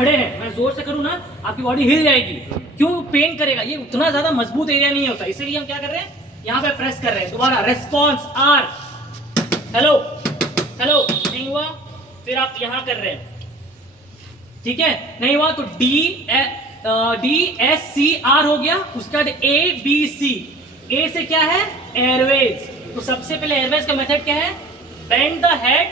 खड़े हैं, मैं जोर से करूँ ना आपकी बॉडी हिल जाएगी। क्यों? पेन करेगा, ये उतना ज्यादा मजबूत एरिया नहीं होता, इसीलिए हम क्या कर रहे हैं, यहाँ पे प्रेस कर रहे हैं। दोबारा रेस्पॉन्स आर, हेलो हेलो, नहीं हुआ, फिर आप यहाँ कर रहे हैं, ठीक है, नहीं हुआ तो DSCR हो गया। उसके बाद ABC, ए से क्या है, एयरवेज। तो सबसे पहले एयरवेज का मेथड क्या है, बेंड द हेड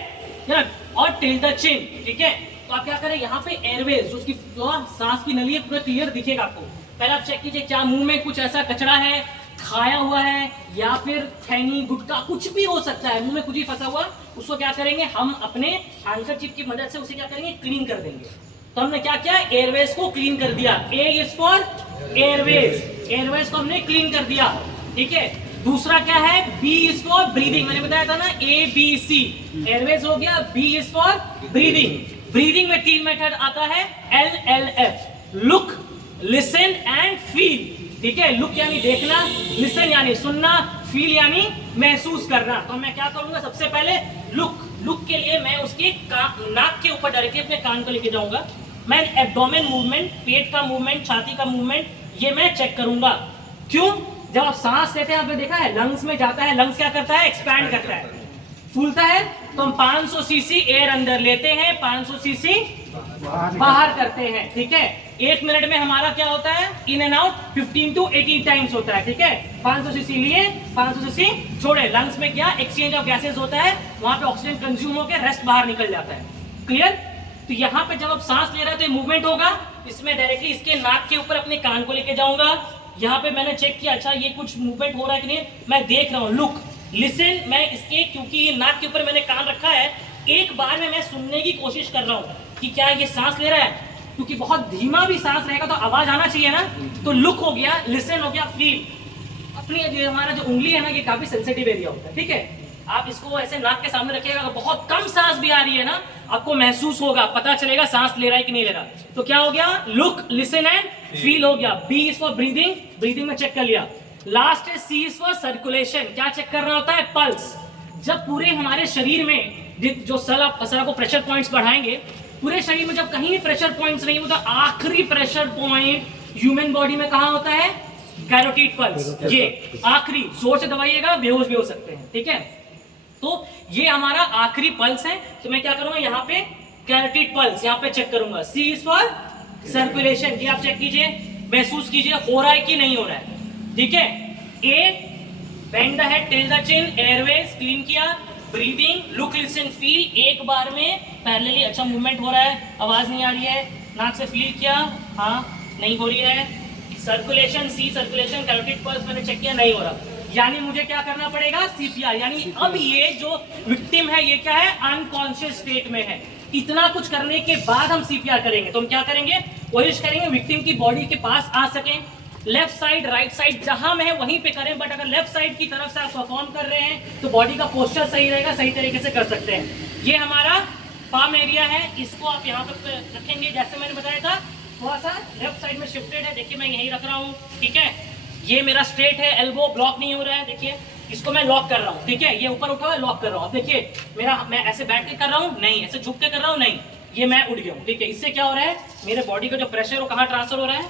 और टिल्ट द चिन, ठीक है। तो आप क्या करें, यहाँ पे एयरवेज जो उसकी जो सांस की नली है पूरा क्लियर दिखेगा आपको। पहले आप चेक कीजिए क्या मुंह में कुछ ऐसा कचरा है, खाया हुआ है, या फिर थैनी गुटखा कुछ भी हो सकता है, मुंह में कुछ भी फंसा हुआ, उसको क्या करेंगे हम अपने हैंडकरचीफ की मदद से उसे क्या करेंगे, क्लीन कर देंगे। तो हमने क्या किया, एयरवेज को क्लीन कर दिया। ए इज फॉर एयरवेज, एयरवेज को हमने क्लीन कर दिया, ठीक है। दूसरा क्या है, बी इज फॉर ब्रीदिंग, मैंने बताया था ना ABC, एयरवेज हो गया। B is for breathing, breathing में 3 मेथड आता है, LLF, look, listen and feel, ठीक है। लुक यानी देखना, लिसन यानी सुनना, फील यानी महसूस करना। तो मैं क्या करूंगा, सबसे पहले लुक, लुक के लिए मैं उसके नाक के ऊपर डायरेक्टली अपने कान को लेके जाऊंगा। मैं एब्डोमेन मूवमेंट, पेट का मूवमेंट, छाती का मूवमेंट, ये मैं चेक करूंगा। क्यों? जब आप सांस लेते हैं, आपने देखा है लंग्स में जाता है, लंग्स क्या करता है, एक्सपैंड करता है, फूलता है। तो हम 500 सीसी एयर अंदर लेते हैं, 500 सीसी बाहर करते हैं, ठीक है। 1 मिनट में हमारा क्या होता है, in and out 15 to 18 times होता है, ठीक है। 500 सीसी लिए, 500 सीसी छोड़े, लंग्स में क्या एक्सचेंज ऑफ गैसेस होता है, वहां पे ऑक्सीजन कंज्यूम होकर रेस्ट बाहर निकल जाता है, क्लियर। तो यहाँ पे जब आप सांस ले रहे हैं तो मूवमेंट होगा, इसमें डायरेक्टली इसके नाक के ऊपर अपने कान को लेके जाऊंगा। यहाँ पे मैंने चेक किया, अच्छा ये कुछ मूवमेंट हो रहा है कि नहीं, मैं देख रहा हूँ। लुक, लिसन, मैं इसके क्योंकि ये नाक के ऊपर मैंने कान रखा है, एक बार में मैं सुनने की कोशिश कर रहा हूँ कि क्या ये सांस ले रहा है, क्योंकि बहुत धीमा भी सांस रहेगा तो आवाज आना चाहिए ना। तो लुक हो गया, लिसन हो गया, फील। अपनी जो हमारा जो उंगली है ना, ये काफी सेंसिटिव एरिया होता है, ठीक है। आप इसको ऐसे नाक के सामने रखिएगा, अगर बहुत कम सांस भी आ रही है ना, आपको महसूस होगा, पता चलेगा सांस ले रहा है कि नहीं ले रहा। तो क्या हो गया, लुक, लिसन एंड फील हो गया। B is for breathing, breathing में चेक कर लिया। लास्ट है सी इज फॉर सर्कुलेशन, क्या चेक करना होता है, पल्स। जब पूरे हमारे शरीर में जो सर को प्रेशर पॉइंट्स बढ़ाएंगे, पूरे शरीर में जब कहीं भी प्रेशर पॉइंट्स नहीं होता, आखिरी प्रेशर पॉइंट ह्यूमन बॉडी में कहां होता है, कैरोटिड पल्स। ये आखिरी, जोर से दबाइएगा, बेहोश भी हो सकते हैं, ठीक है। तो ये हमारा आखिरी पल्स है। तो मैं क्या करूंगा, यहाँ पे कैरोटिड पल्स यहाँ पे चेक करूंगा। सी इज फॉर सर्कुलेशन, ये आप चेक कीजिए, महसूस कीजिए हो रहा है कि नहीं हो रहा है, ठीक है। A, bend the head, tilt the chin, airways clean किया। ब्रीदिंग, लुक, लिसन, फील, एक बार में पैरेलली अच्छा मूवमेंट हो रहा है, आवाज नहीं आ रही है, नाक से फील किया, हाँ नहीं हो रही है। सर्कुलेशन, सी सर्कुलेशन, कैरोटिड पल्स मैंने चेक किया, नहीं हो रहा, यानी मुझे क्या करना पड़ेगा, CPR। यानी अब ये जो विक्टिम है, ये क्या है, अनकॉन्शियस स्टेट में है। इतना कुछ करने के बाद हम CPR करेंगे। तो हम क्या करेंगे, कोशिश करेंगे विक्टिम की बॉडी के पास आ सकें, लेफ्ट साइड, राइट साइड, जहां मैं वहीं पे करें। बट अगर लेफ्ट साइड की तरफ से आप परफॉर्म कर रहे हैं तो बॉडी का पोस्चर सही रहेगा, सही तरीके से कर सकते हैं। ये हमारा पाम एरिया है, इसको आप यहाँ पे रखेंगे, जैसे मैंने बताया था, थोड़ा सा लेफ्ट साइड में शिफ्टेड है, देखिए मैं यहीं रख रहा हूँ, ठीक है। ये मेरा स्ट्रेट है, एल्बो ब्लॉक नहीं हो रहा है, देखिए इसको मैं लॉक कर रहा हूँ, ठीक है। ये ऊपर उठा हुआ है, लॉक कर रहा हूँ। अब देखिए मेरा, मैं ऐसे बैठ के कर रहा हूँ, नहीं, ऐसे झुक के कर रहा हूँ, नहीं, ये मैं उठ गया हूँ, ठीक है। इससे क्या हो रहा है, मेरे बॉडी का जो प्रेशर है वो कहाँ ट्रांसफर हो रहा है,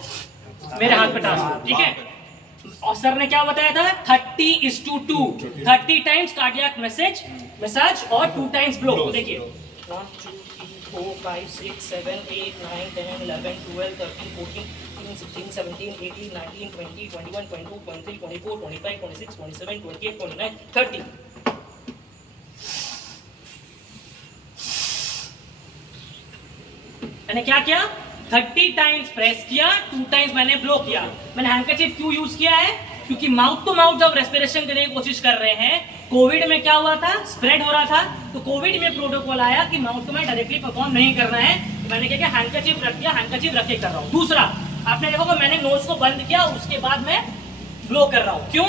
मेरे हाथ पे ट्रांसफर, ठीक है। और सर ने क्या बताया था, 30:2, 30 टाइम्स कार्डियक मसाज और 2 टाइम्स ब्लो। देखिए 1 2 3 4 5 6 7 8 9 10 11 12 13 14 15 16 17 18 19 20 21 22 23 24 25 26 27 28 29 30। मैंने क्या किया, 30 टाइम्स प्रेस किया, 2 टाइम्स मैंने ब्लो किया। मैंने हैंडकरचीफ क्यों यूज किया है, क्योंकि माउथ टू माउथ जब रेस्पिरेशन करने की कोशिश कर रहे हैं, कोविड में क्या हुआ था, स्प्रेड हो रहा था, तो कोविड में प्रोटोकॉल आया कि mouth to mouth directly perform नहीं करना है। तो मैंने क्या किया, हैंडकरचीफ रख दिया, हैंडकरचीफ रख के कर रहा हूँ। दूसरा, आपने देखा मैंने नोज को बंद किया, उसके बाद मैं ब्लो कर रहा हूँ। क्यों,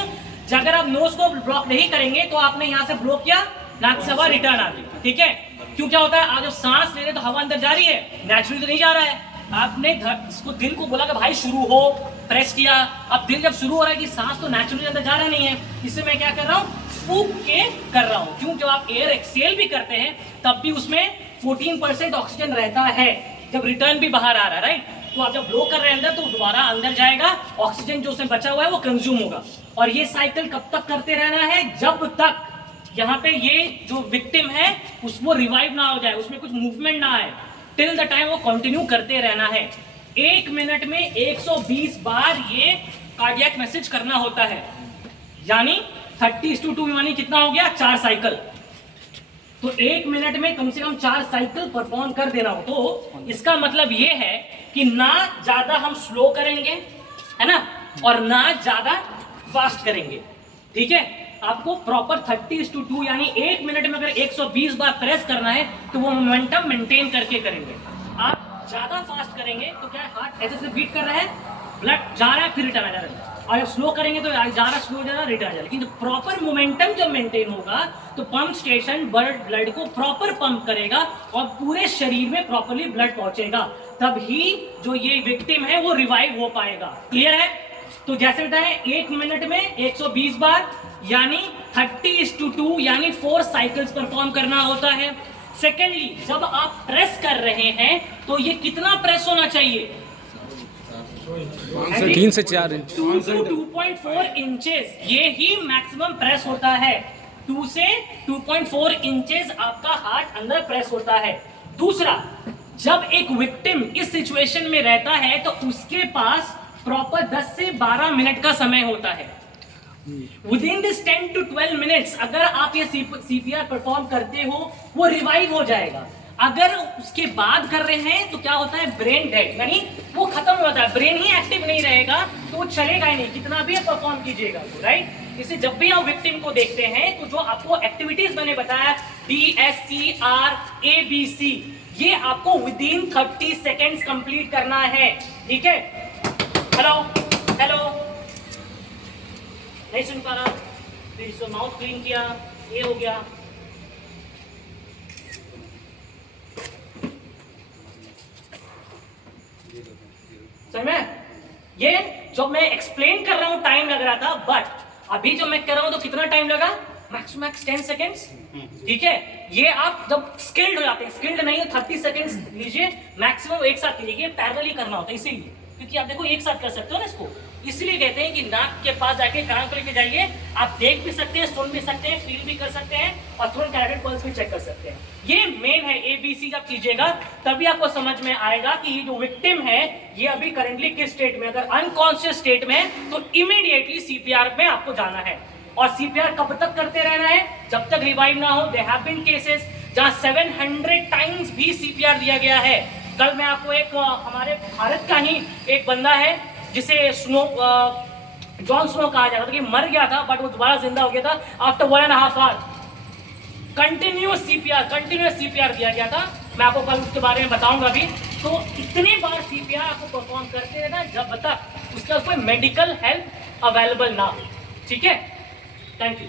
अगर आप नोज को ब्लॉक नहीं करेंगे तो आपने यहाँ से ब्लो किया, नाक से हवा रिटर्न आ गई, ठीक है। क्यों, क्या होता है, आज जब सांस ले रहे तो हवा अंदर जा रही है, नेचुरली तो नहीं जा रहा है। आपने इसको दिल को बोला कि भाई शुरू हो, प्रेस किया, अब दिल जब शुरू हो रहा है कि सांस तो नेचुरली अंदर जा रहा नहीं है, इससे मैं क्या कर रहा हूँ, फूंक के कर रहा हूँ। क्यों, जब आप एयर एक्सेल भी करते हैं तब भी उसमें 14% ऑक्सीजन रहता है, जब रिटर्न भी बाहर आ रहा है, राइट? तो आप जब ब्लो कर रहे हैं अंदर, तो दोबारा अंदर जाएगा, ऑक्सीजन जो उसमें बचा हुआ है वो कंज्यूम होगा। और ये साइकिल कब तक करते रहना है? जब तक यहाँ पे ये जो विक्टिम है उसको रिवाइव ना हो जाए, उसमें कुछ मूवमेंट ना आए, टिल द टाइम वो कंटिन्यू करते रहना है। 1 मिनट में 120 बार ये कार्डियक मैसेज करना होता है, यानी 30:2 यानी कितना हो गया? 4 साइकिल। तो 1 मिनट में कम से कम 4 साइकिल परफॉर्म कर देना हो। तो इसका मतलब ये है कि ना ज्यादा हम स्लो करेंगे, है ना, और ना ज्यादा फास्ट करेंगे, ठीक है? आपको प्रॉपर 30:2 यानी 1 मिनट में अगर 120 बार प्रेस करना है तो वो मोमेंटम मेंटेन करके करेंगे। आप ज्यादा फास्ट करेंगे तो क्या है, हार्ट ऐसे से बीट कर रहा है, ब्लड जा रहा है, फिर रिटर्न आ जा रहा है। और स्लो करेंगे तो जा रहा, स्लो जा रहा, रिटर्न आ जा रहा। लेकिन जो प्रॉपर मोमेंटम जब मेंटेन होगा तो पंप स्टेशन ब्लड को प्रॉपर पंप करेगा और पूरे शरीर में प्रॉपरली ब्लड पहुंचेगा, तभी जो ये विक्टिम है वो रिवाइव हो पाएगा। क्लियर है? तो जैसे बताएं, 1 मिनट में 120 बार यानी 30:2 यानी 4 साइकिल्स परफॉर्म करना होता है। सेकेंडली, जब आप प्रेस कर रहे हैं तो ये कितना प्रेस होना चाहिए? 3 से 4 इंच, 2 to 2.4 इंचेस, ये ही मैक्सिमम प्रेस होता है। 2 से 2.4 इंचेस आपका हार्ट अंदर प्रेस होता है। दूसरा, जब एक विक्टिम इस सिचुएशन में रहता है तो उसके पास प्रॉपर 10 से 12 मिनट का समय होता है। विदिन दिस 10 to 12 मिनट्स अगर आप ये सीपीआर परफॉर्म करते हो, वो रिवाइव हो जाएगा। अगर उसके बाद कर रहे हैं तो क्या होता है? ब्रेन डेड, यानी वो खत्म हो जाता है, ब्रेन ही एक्टिव नहीं रहेगा, तो वो चलेगा ही नहीं, कितना भी परफॉर्म कीजिएगा, राइट? इससे जब भी आप विक्टिम को देखते हैं तो जो आपको एक्टिविटीज मैंने बताया DSCR ABC, ये आपको विदिन 30 सेकेंड्स कंप्लीट करना है, ठीक है? हेलो हेलो, नहीं सुन पा रहा, फिर माउथ क्लीन किया, ये हो गया। समझ में? ये जो मैं एक्सप्लेन कर रहा हूं टाइम लग रहा था, बट अभी जो मैं कर रहा हूं तो कितना टाइम लगा? मैक्स 10 सेकेंड्स, ठीक है? ये आप जब स्किल्ड हो जाते हैं, स्किल्ड नहीं हो 30 सेकेंड्स लीजिए, मैक्सिमम एक साथ लीजिए, पैरेलली करना होता है, इसीलिए, क्योंकि आप देखो एक साथ कर सकते हो ना इसको, इसलिए कहते हैं कि नाक के पास जाके कान को लेके जाइए, आप देख भी सकते हैं, सुन भी सकते हैं, फील भी कर सकते हैं और तुरंत कैरेट पल्स भी चेक कर सकते हैं। ये मेन है, ABC जब कीजिएगा तभी आपको समझ में आएगा कि ये जो विक्टिम है ये अभी करंटली किस स्टेट में। अगर अनकॉन्शियस स्टेट में तो इमीडिएटली सीपीआर में आपको जाना है। और सीपीआर कब तक करते रहना है? जब तक रिवाइव ना हो। देयर हैव बीन केसेस जहां 700 टाइम्स भी सीपीआर दिया गया है। कल मैं आपको एक हमारे भारत का ही एक बंदा है जिसे जॉन स्नो कहा जाता था, कि मर गया था बट वो दोबारा जिंदा हो गया था आफ्टर 1.5 आवर। कंटिन्यूअस सीपीआर दिया गया था। मैं आपको कल उसके बारे में बताऊंगा भी। तो इतनी बार सीपीआर आपको परफॉर्म करते रहना जब तक उसका कोई मेडिकल हेल्प अवेलेबल ना हो, ठीक है? Thank you.